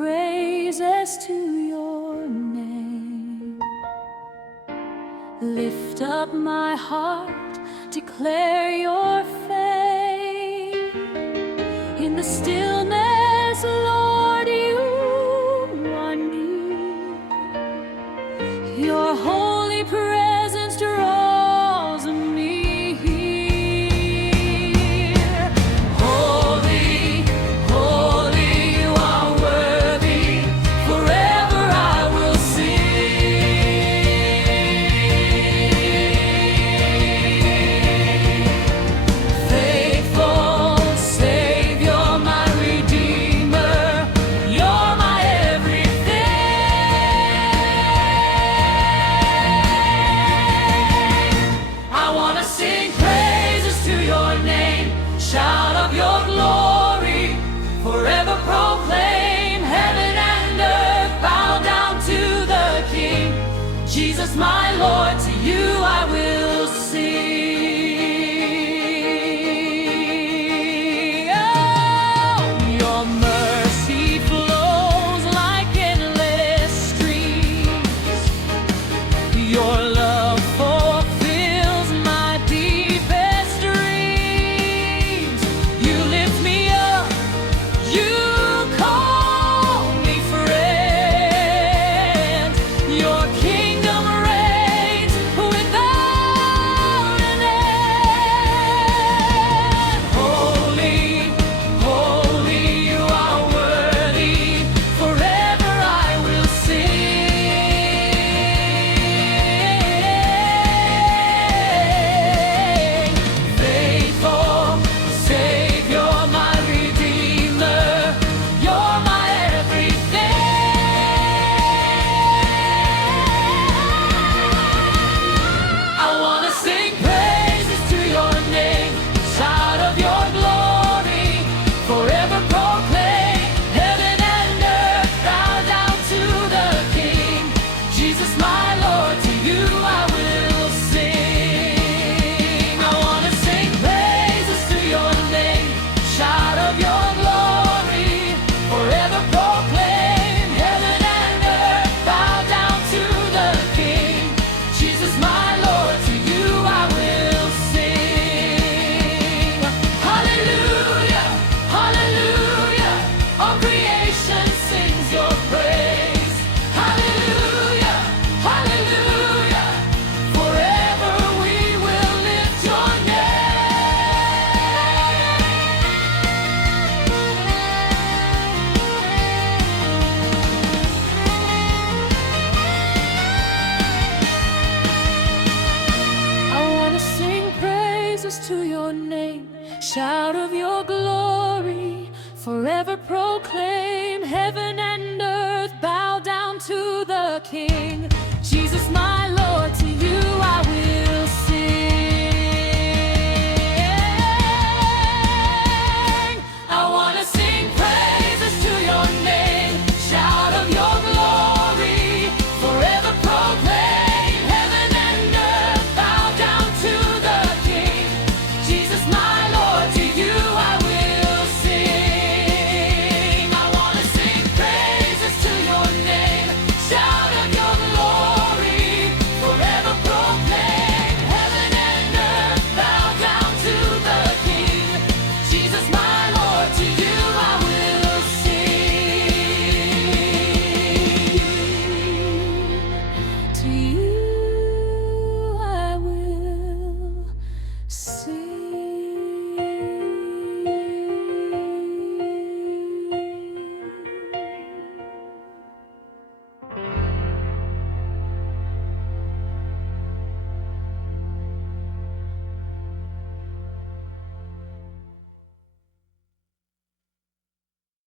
praises to your name. Lift up my heart, declare your fame. In the stillness, Lord, you are near. Your holy presence draws me here. Holy, holy, you are worthy. Forever I will sing. Faithful Savior, my Redeemer, you're my everything. I want to sing praises to your name, shout of your glory, forever proclaim. Heaven and earth bow down to the King. Jesus, my Lord, to you I will sing. Oh, your mercy flows like endless streams. Your love fulfills my deepest dreams. You lift me up, you call me friend. Your kingdom reigns without an end. Holy, holy, you are worthy. Forever I will sing. Faithful Savior, my Redeemer, you're my everything. I want to sing praises to your name, shout of your glory, forever proclaim. Heaven and earth bow down to the King. Jesus, my Lord, to you I will sing. I want to sing praises to your name, shout of your glory, forever proclaim. Heaven and earth bow down to the King. Jesus, my Lord, to you I will sing. Hallelujah, hallelujah, all creation sings your praise. Hallelujah, hallelujah, forever we will lift your name. I want to sing praises to your name, shout of your glory, forever proclaim. Heaven and earth bow down to the King.